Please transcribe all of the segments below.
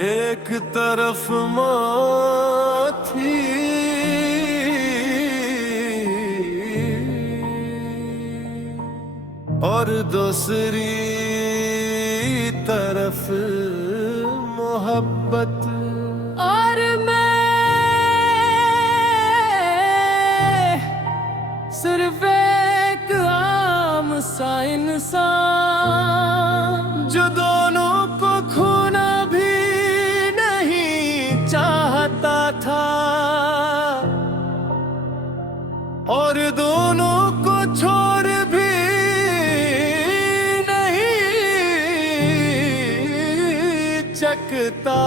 एक तरफ माँ थी और दूसरी तरफ मोहब्बत। और मैं सिर्फ एक आम सा इंसान जो दोनों को खोना भी नहीं चाहता था और दोनों को छोड़ भी नहीं सकता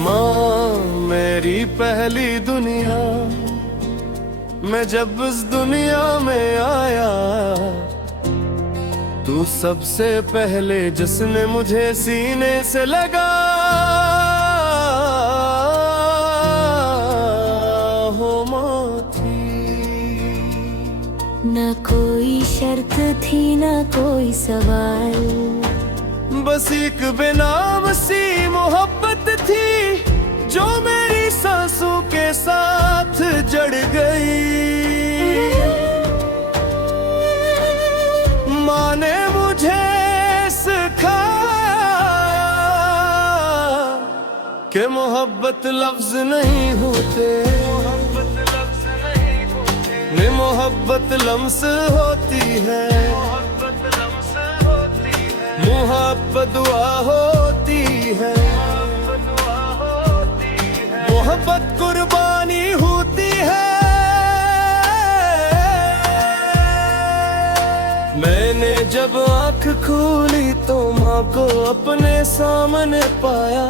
माँ मेरी पहली दुनिया, मैं जब इस दुनिया में आया तू सबसे पहले जिसने मुझे सीने से लगा हो माँ थी। न कोई शर्त थी न कोई सवाल, बस एक बेनाम सी मोहब्बत थी जो मेरी सांसों के साथ जड़ गई। माँ ने मुझे सिखाया कि मोहब्बत लफ्ज नहीं होते, मोहब्बत लम्स होती है, मोहब्बत दुआ होती है, मोहब्बत कुर्बानी होती है। मैंने जब आँख खोली तो माँ को अपने सामने पाया,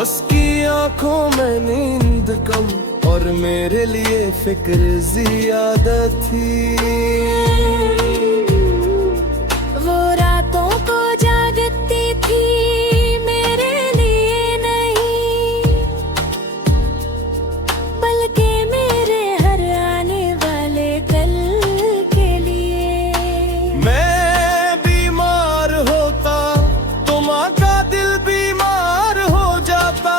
उसकी आँखों में नींद कम और मेरे लिए फिक्र ज्यादा थी। वो रातों को जागती थी मेरे लिए नहीं, बल्कि मेरे हर आने वाले कल के लिए। मैं बीमार होता तो माँ का दिल बीमार हो जाता,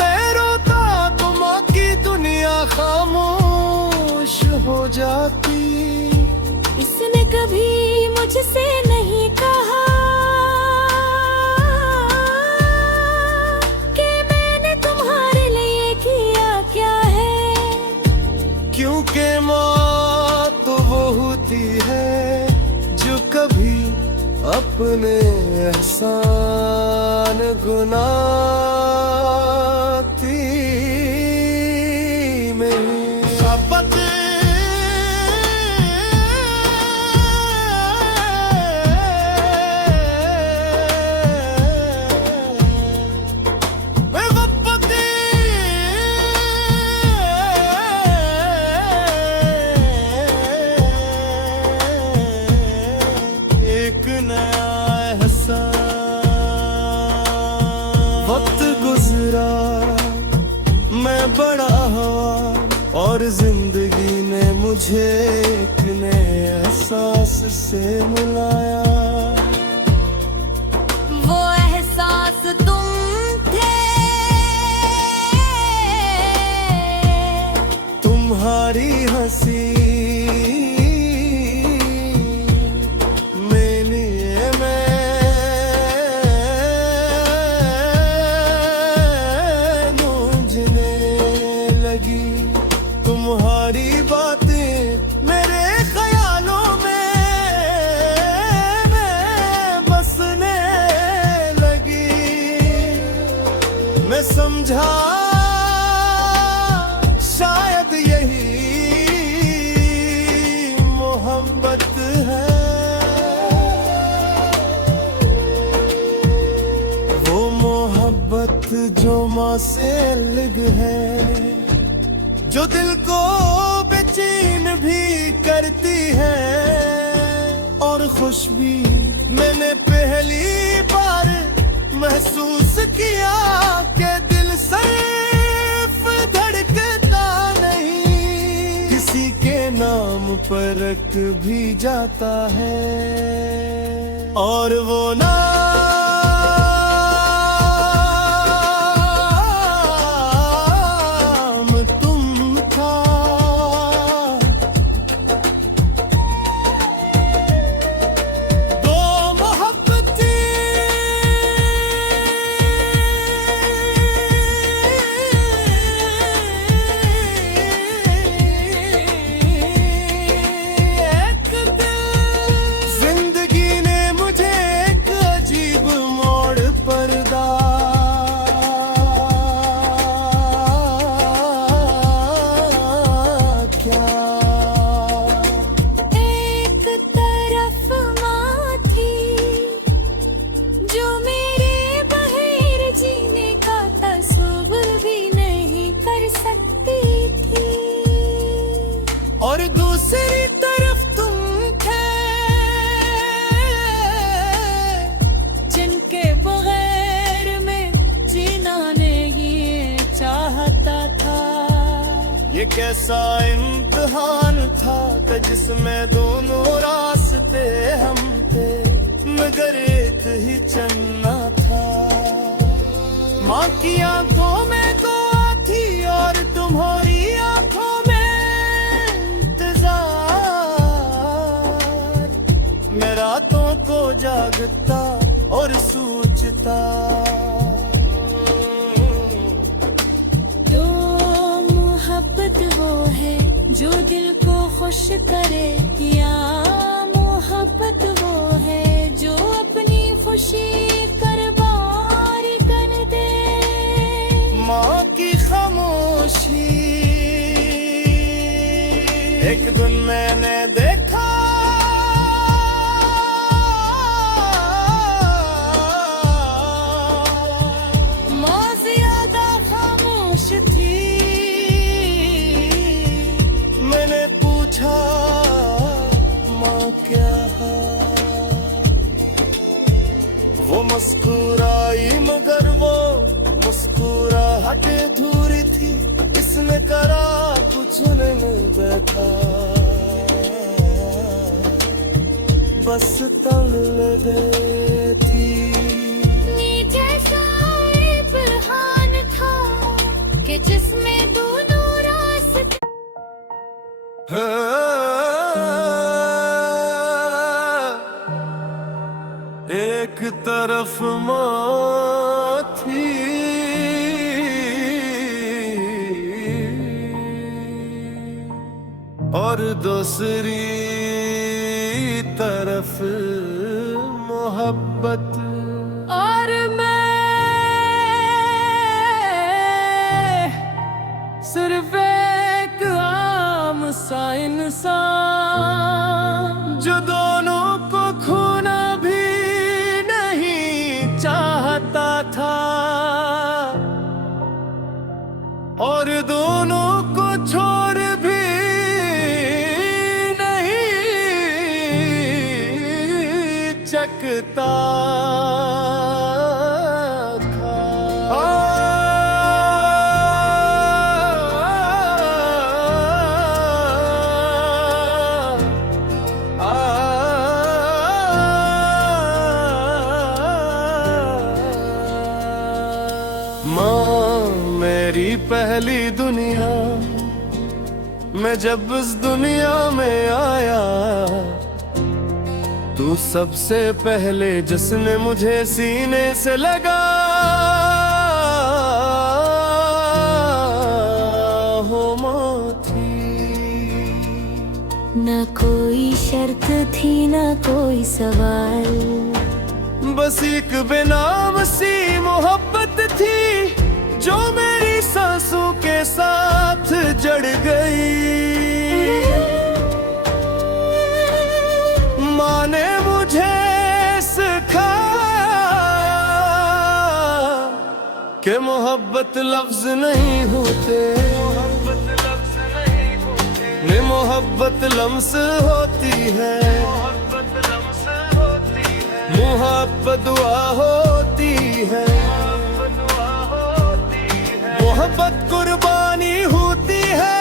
मैं रोता तो माँ की दुनिया खामोश हो जाती। इसने कभी मुझसे नहीं कहा कि मैंने तुम्हारे लिए किया क्या है, क्योंकि माँ तो वो होती है जो कभी अपने एहसान गुनाती में वक्त गुजरा मैं बड़ा हुआ और जिंदगी ने मुझे एक नए एहसास से मिलाया। वो एहसास तुम थे, तुम्हारी हंसी तुम्हारी बातें मेरे ख्यालों में बसने लगी। मैं समझा शायद यही मोहब्बत है, वो मोहब्बत जो माँ से अलग है, जो दिल को बेचैन भी करती है और खुश भी। मैंने पहली बार महसूस किया कि दिल सिर्फ धड़कता नहीं, किसी के नाम पर रख भी जाता है। और वो और दूसरी तरफ तुम थे जिनके बगैर में जीना नहीं चाहता था। ये कैसा इम्तिहान था कि जिसमें दोनों रास्ते हम थे, मगर एक ही चलना था। माँ की आंखों में तो थी और तुम्हारी आंखों में मैं रातों को जागता और सोचता। तो मोहब्बत वो है जो दिल को खुश करे, या मोहब्बत वो है जो अपनी खुशी कुर्बान कर दे। माँ की खामोशी एक दिन मैंने देखा, मैंने पूछा माँ क्या हाल। वो मुस्कुराई मगर वो मुस्कुराहट अधूरी थी। इसने करा कुछ नहीं बैठा, बस तड़ लगे थी। कि जिसमें दोनों रास्ते एक तरफ माँ थी और दूसरी तरफ मोहब्बत। और मैं सिर्फ एक आम सा इंसान जो दोनों को खोना भी नहीं चाहता था और दोनों को छोड़ भी नहीं चकता मेरी पहली दुनिया, मैं जब इस दुनिया में आया, तू सबसे पहले जिसने मुझे सीने से लगा हो माँ थी। न कोई शर्त थी न कोई सवाल, बस एक बेनाम सी मोहब्बत थी जो मेरी सांसों के साथ जड़ गई। माँ ने मुझे सिखाया कि मोहब्बत लफ्ज नहीं होते, मोहब्बत लम्स होती है, मोहब्बत दुआ होती है, मोहब्बत कुर्बानी होती है।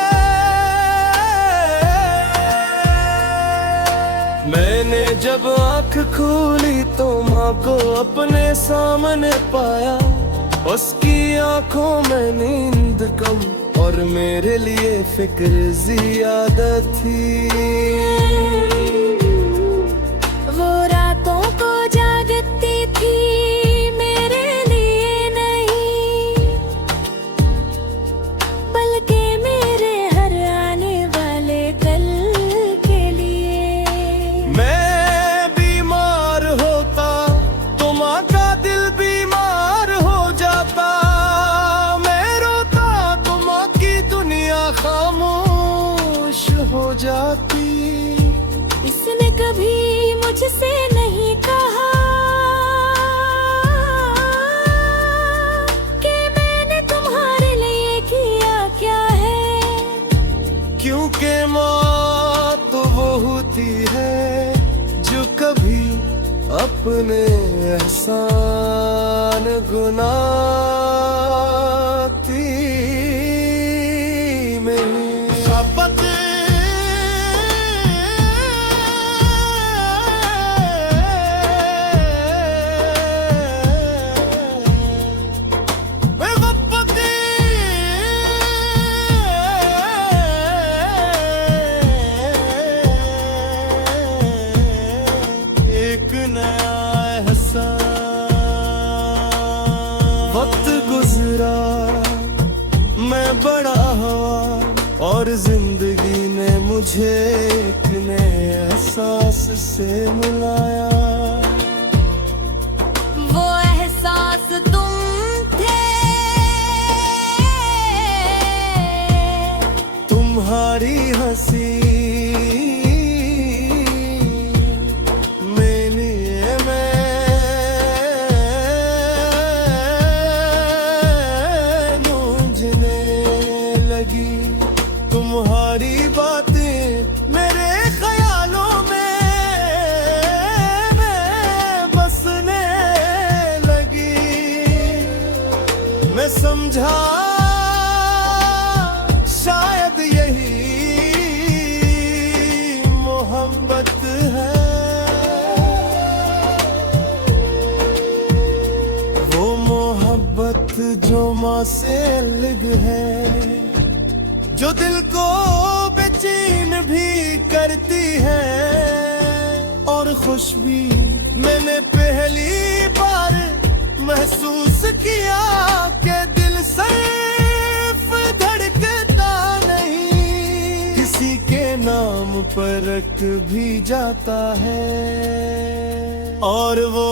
मैंने जब आँख खोली तो माँ को अपने सामने पाया, उसकी आंखों में नींद कम और मेरे लिए फिक्र ज्यादा थी। वो रातों को जागती थी मेरे लिए नहीं, बल्कि मेरे हर आने वाले कल के लिए। मैं बीमार होता तो माँ का दिल बीमार हो जाता, मैं रोता तो माँ की दुनिया खामोश हो जाती। इसने कभी मुझसे नहीं कहा कि मैंने तुम्हारे लिए किया क्या है, क्योंकि माँ तो वो होती है जो कभी अपने एहसान गुनाती नहीं। शपथ एक नया एहसास। वक्त गुजरा मैं बड़ा हुआ और जिंदगी ने मुझे एक नए एहसास से मिलाया। वो एहसास तुम थे, तुम्हारी हंसी तुम्हारी बातें मेरे ख्यालों में बसने लगी। मैं समझा शायद यही मोहब्बत है, वो मोहब्बत जो माँ से अलग है, जो दिल को बेचैन भी करती है और खुश भी। मैंने पहली बार महसूस किया कि दिल सिर्फ धड़कता नहीं, किसी के नाम पर रख भी जाता है। और वो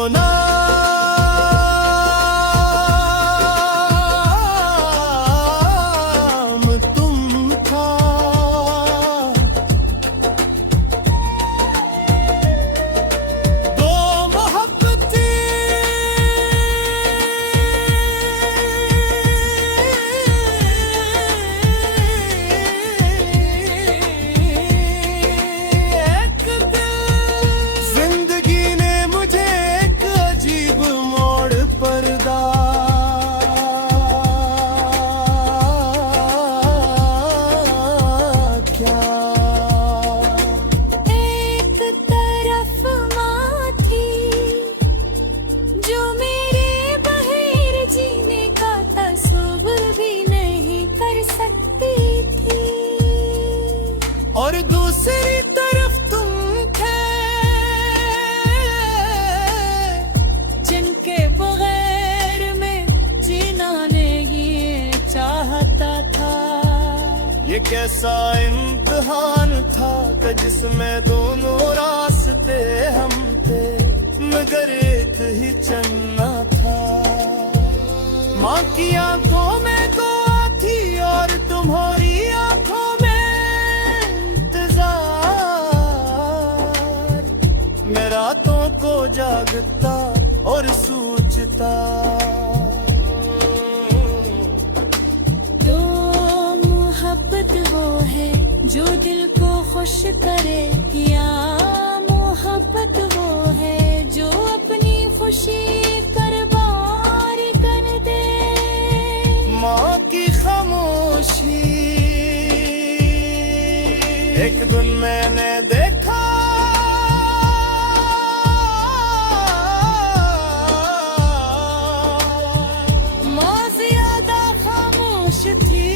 और दूसरी तरफ तुम थे जिनके बगैर में जीना नहीं चाहता था। ये कैसा इम्तिहान था कि जिसमें दोनों रास्ते हम थे, मगर एक ही चलना था। माँ की आंखों में तो थी और तुम्हारी आंखों में इंतजार। मैं रातों को जागता और सोचता, तो मोहब्बत वो है जो दिल को खुश करे, या मोहब्बत वो है जो अपनी खुशी कुर्बान कर दे। माँ की खामोशी एक दिन मैंने देखा, माँ ज्यादा खामोश थी।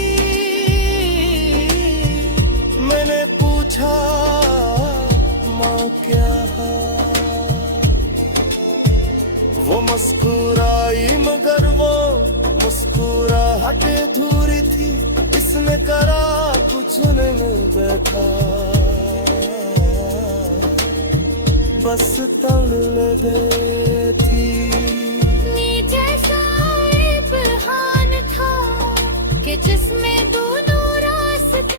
मैंने पूछा माँ क्या हाल? वो मुस्कुराई मगर वो मुस्कुराहट अधूरी थी। इसने करा कुछ नहीं बैठा, बस तल दे थी। नीचे साहिब हान था कि जिसमें दोनों रास्ते।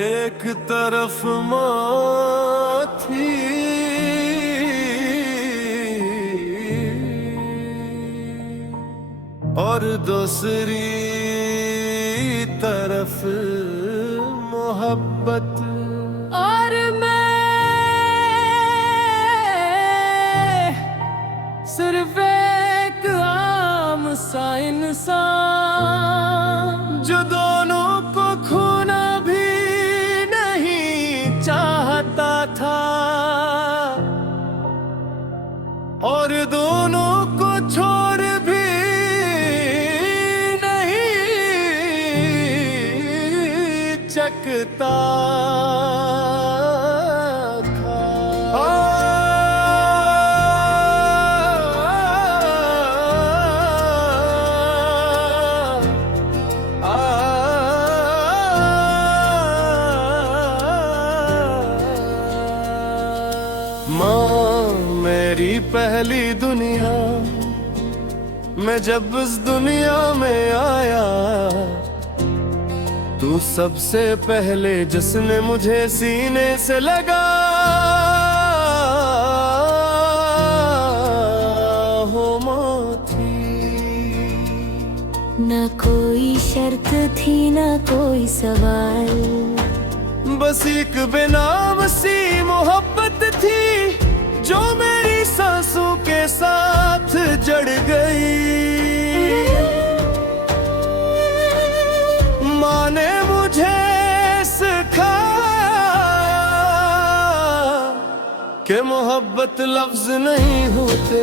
एक तरफ माँ थी, और दूसरी तरफ मोहब्बत। और मैं सिर्फ एक आम सा इंसान, जो दोनों को खोना भी नहीं चाहता था, और दोनों को छोड़ भी नहीं चकता माँ मेरी पहली दुनिया, मैं जब इस दुनिया में आया, तू सबसे पहले जिसने मुझे सीने से लगा हो माँ थी। न कोई शर्त थी न कोई सवाल, बस एक बेनाम सी मोहब्बत थी जो मेरी सांसों के साथ जड़ गई। माँ ने मुझे सिखाया कि मोहब्बत लफ्ज नहीं होते,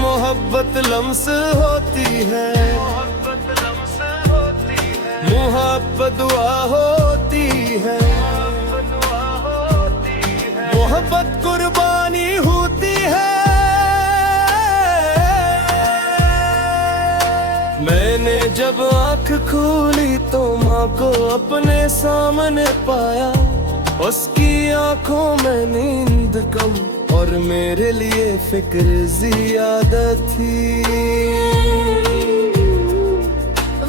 मोहब्बत लम्स होती है, मोहब्बत दुआ होती है, मोहब्बत कुर्बानी होती है। मैंने जब आँख खोली तो माँ को अपने सामने पाया, उसकी आंखों में नींद कम और मेरे लिए फिक्र ज्यादा थी।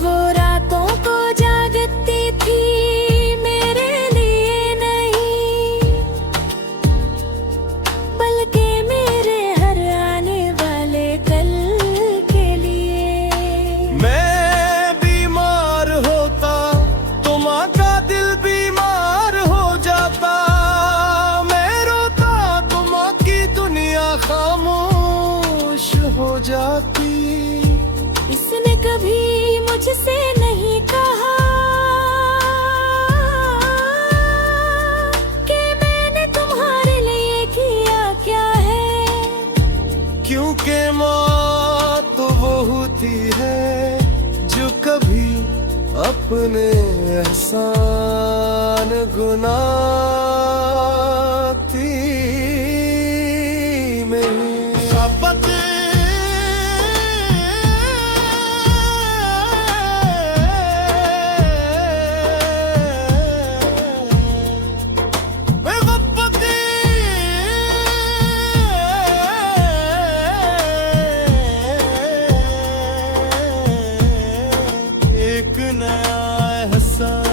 वो रातों को जागती थी मेरे लिए नहीं, बल्कि मेरे हर आने वाले कल के लिए। मैं बीमार होता तो माँ का दिल बीमार हो जाता, मैं रोता तो माँ की दुनिया खामोश हो जाती। इसने कभी मुझसे नहीं कहा कि मैंने तुम्हारे लिए किया क्या है, क्योंकि माँ तो वो होती है जो कभी अपने एहसान गुनाती नहीं। शपथ एक नया एहसास,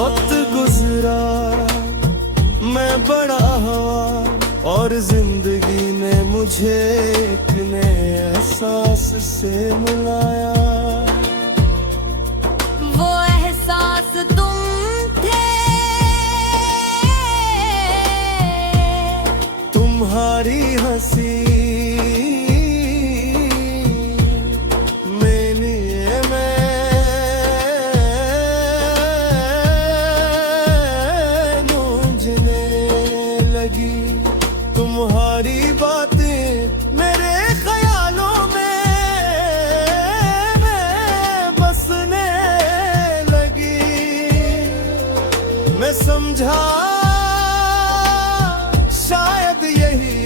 वक्त मुझे एक नए एहसास से मिलाया। वो एहसास तुम थे, तुम्हारी हंसी मेरे में गूंजने लगी। तुम्हारी बातें मेरे ख्यालों में बसने लगी। मैं समझा शायद यही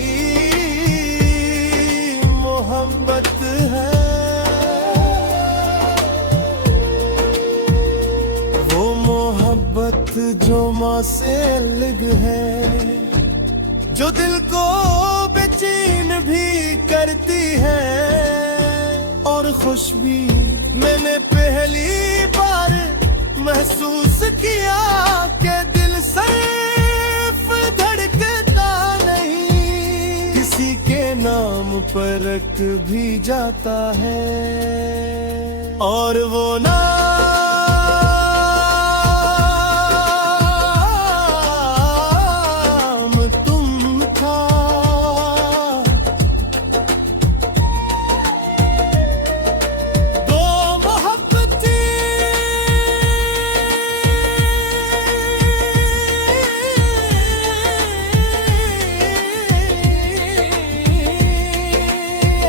मोहब्बत है। वो मोहब्बत जो माँ से अलग है, जो दिल को बेचैन भी करती है। और खुश भी मैंने पहली बार महसूस किया कि दिल सिर्फ धड़कता नहीं, किसी के नाम पर रख भी जाता है। और वो नाम तुम था। दो मोहब्बतें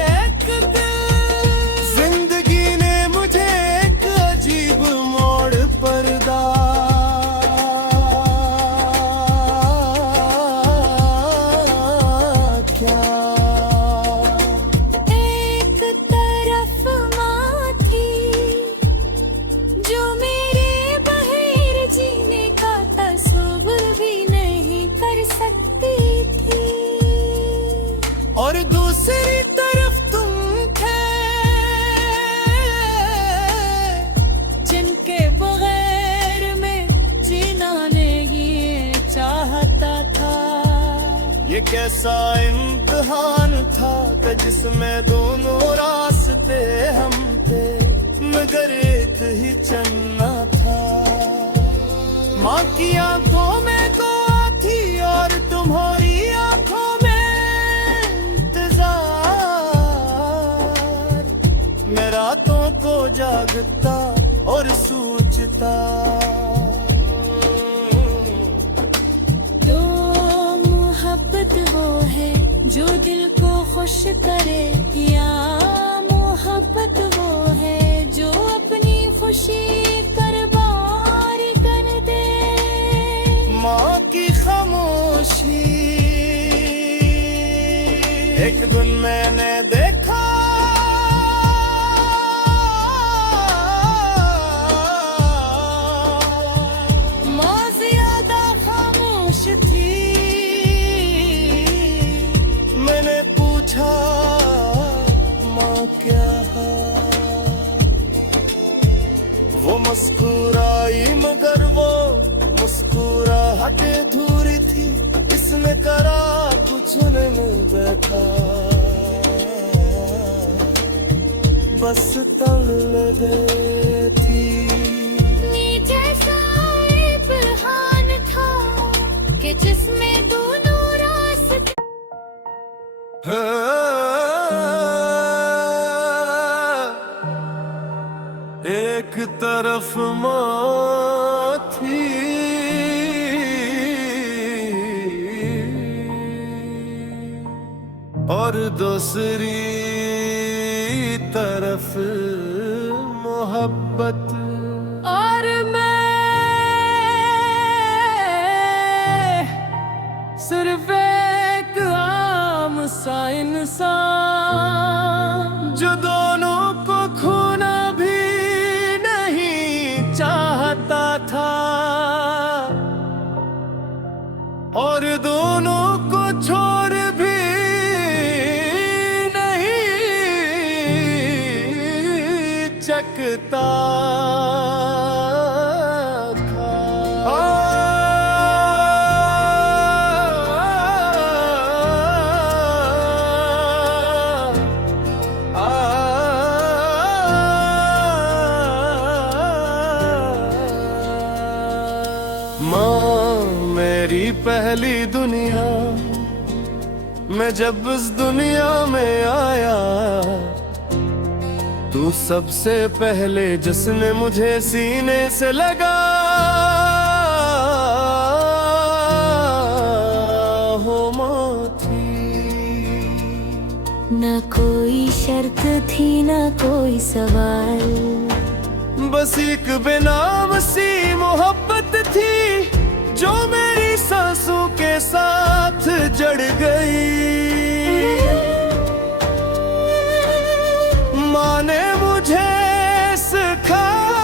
एक दिल। जिंदगी ने मुझे एक अजीब मोड़ पर क्या। एक तरफ माँ थी जो मेरे बगैर जीने का तस्वीर भी नहीं कर सकती थी। और दूसरी तरफ तुम थे जिनके बगैर में जीना नहीं चाहता था। ये कैसा इम्तिहान था कि जिसमें दोनों रास्ते हम थे, मगर एक ही चलना था। माँ की आंखों में दुआ थी और तुम्हारी आंखों में इंतजार। मैं रातों को जागता और सोचता। तो मोहब्बत वो है जो दिल को खुश करे, या मोहब्बत वो है जो अपनी खुशी कुर्बान कर दे। माँ की खामोशी एक दिन मैंने देखा। माँ ज्यादा खामोश थी। मैंने पूछा माँ क्या हाल? वो मुस्कुराई मगर वो मुस्कुराहट अधूरी थी। इसने करा कुछ नहीं बैठा, बस तंग लगे थी। नीचे सा इब्हान था कि जिसमें दोनों रास्ते। एक तरफ माँ थी और दूसरी तरफ मोहब्बत। और मैं सिर्फ एक आम सा इंसान जो दोनों को खोना भी नहीं चाहता था और दोनों को छोड़ भी नहीं चकता था। पहली दुनिया, मैं जब इस दुनिया में आया, तू सबसे पहले जिसने मुझे सीने से लगा हो माँ थी। न कोई शर्त थी न कोई सवाल, बस एक बेनाम सी मोहब्बत थी जो मेरी सांसों के साथ जड़ गई। माँ ने मुझे सिखाया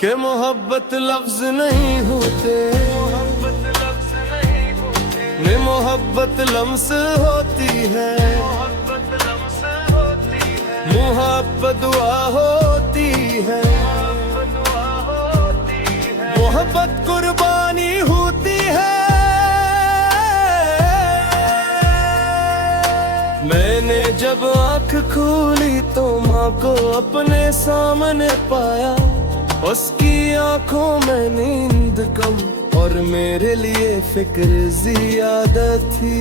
कि मोहब्बत लफ्ज नहीं होते, मोहब्बत लम्स होती है, मोहब्बत दुआ होती है, मोहब्बत कुर्बानी होती है। मैंने जब आँख खोली तो माँ को अपने सामने पाया, उसकी आँखों में नींद कम और मेरे लिए फिक्र ज्यादा थी।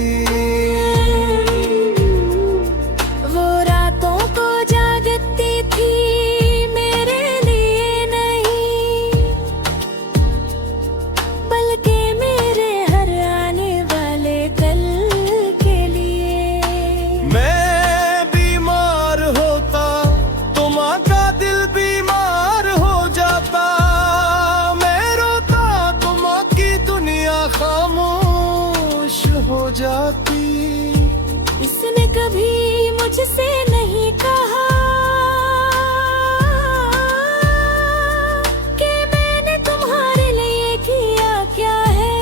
वो रातों को जागती थी मेरे लिए नहीं, बल्कि मेरे हर आने वाले कल के लिए। मैं बीमार होता तो माँ का दिल बीमार हो जाता, खामोश हो जाती। इसने कभी मुझसे नहीं कहा कि मैंने तुम्हारे लिए किया क्या है,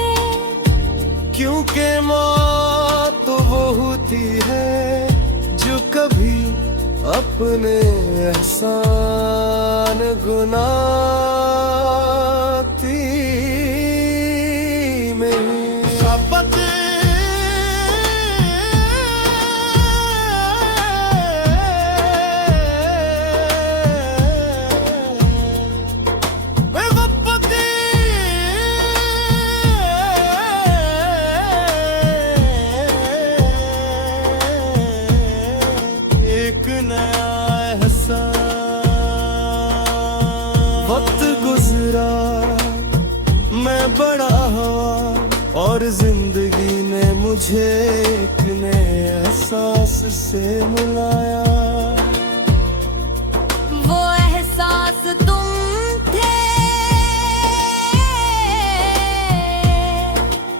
क्योंकि माँ तो वो होती है जो कभी अपने एहसान गुनाती वक्त गुजरा, मैं बड़ा हुआ और जिंदगी ने मुझे एक नए एहसास से मिलाया। वो एहसास तुम थे,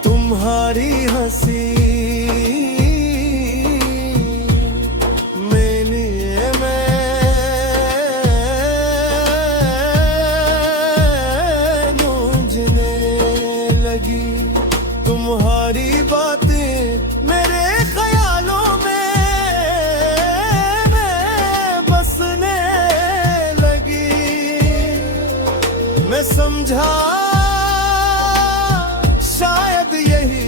तुम्हारी हंसी तुम्हारी बातें मेरे ख्यालों में बसने लगी। मैं समझा शायद यही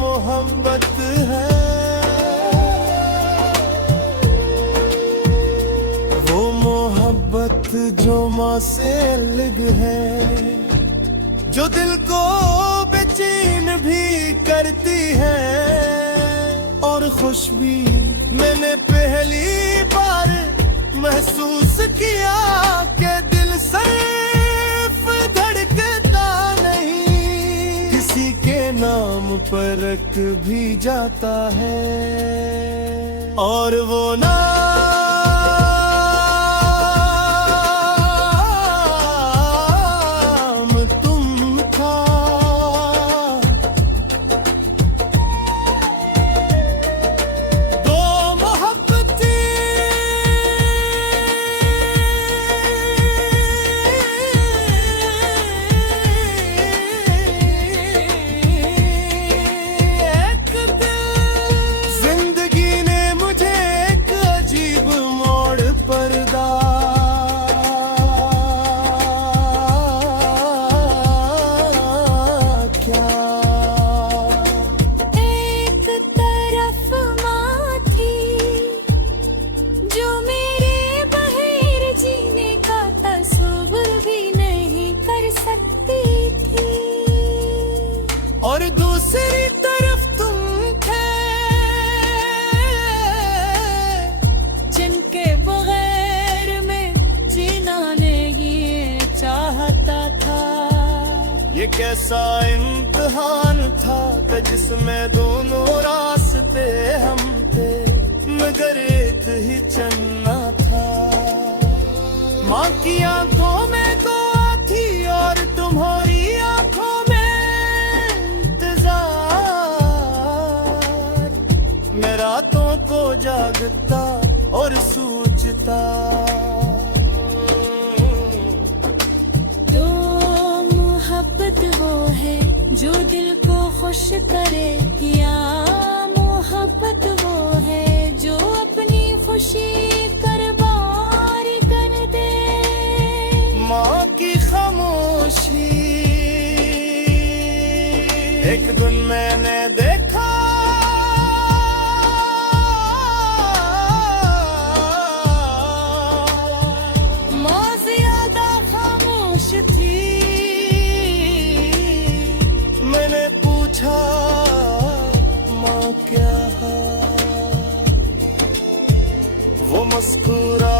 मोहब्बत है, वो मोहब्बत जो माँ से अलग है, जो दिल को बेचैन भी करती है और खुश भी। मैंने पहली बार महसूस किया कि दिल सिर्फ धड़कता नहीं, किसी के नाम पर रख भी जाता है। और वो नाम जिंदगी ने मुझे एक अजीब और दूसरी तरफ तुम थे जिनके बगैर में जीना नहीं चाहता था। ये कैसा इम्तिहान था कि जिसमें दोनों रास्ते हम थे मगर एक ही चलना था। माँ की आंखों में दुआ थी और तुम्हारी आंखों में इंतजार। मैं रातों को जागता और सोचता। तो मोहब्बत वो है जो दिल को खुश करे, या मोहब्बत वो है जो अपनी खुशी कुर्बान कर दे। माँ की खामोशी एक दिन मैंने देखा, माँ ज्यादा खामोश थी। मैंने पूछा माँ क्या है, वो मुस्कुरा